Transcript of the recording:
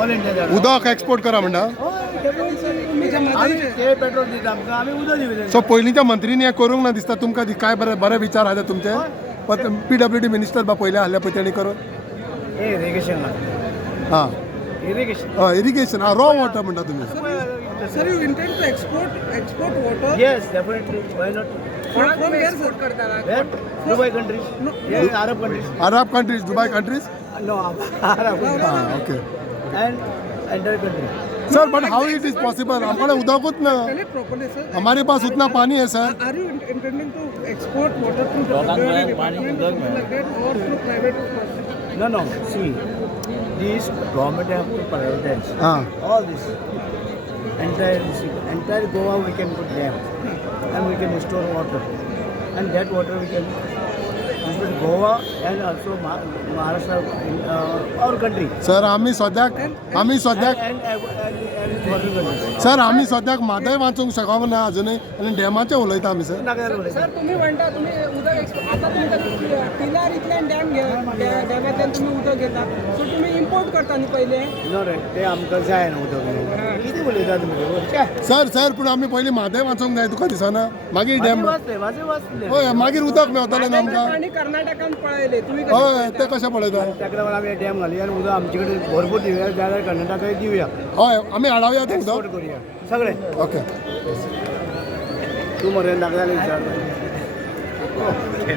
All India उदक export करा म्हणटा ते पेट्रोल दिता आमकां आमी उदक दिवले सो पयलींच्या मंत्रीनी हें करूंक ना दिसता तुमकां काय बरे विचार आहा तुमचे PWD मिनिस्टर बा पयले आहले पळय तेणी करून इरिगेशन हां इरिगेशन इरिगेशन रॉ वॉटर म्हणटा तुमी Sir, you intend to export water? Yes, definitely. Why not? From where export करता है? Where? Dubai countries. Yes, Arab countries. Arab countries Dubai countries No, Arab countries. हां okay And entire country. Sir but how it is possible हमारे उदकूच ना Tell it properly, sir. हमारे pass उतना पानी है sir Are you intending to export water through the water department or something like that, or through private person? No. See, this government have to prioritize हाँ all this. Entire Goa we can put dam, and we can store water, and that water we can use in Goa and also Maharashtra, our country. Sir आम्ही सद्याक And foreign countries. Sir आम्ही सद्याक म्हादय वाचूंक शकोंक ना अजुनूय आनी डॅमाचे उलयता आमी सर नागदार उलयता. सर तुम्ही म्हणता तुम्ही उदक एक्सपोर्ट आता तुमच्या पिलार इतल्यान डॅम डॅमांतल्यान तुम्ही उदक घेता सो तुम्ही इम्पोर्ट करता न्ही पहिले No रे ते आमकां जाय न्हू उदक कितें उलयता तुमी काय सर पूण आमी पयलीं म्हादय वाचूंक जाय तुका दिसना मागीर डॅम वाचले हय मागीर उदक मेळटलें न्हू आमकां आणि कर्नाटकान पळयले तुम्ही हय ते कशें पळयता ताका लागून आमी डॅम घालुया आनी उदक आमचे कडेन भरपूर दिवया जाल्यार कर्नाटकाय दिवया हय आमी हाडवया तें एक्सपोर्ट उदक करुया सगळे ओके तूं मरे नागदार विचार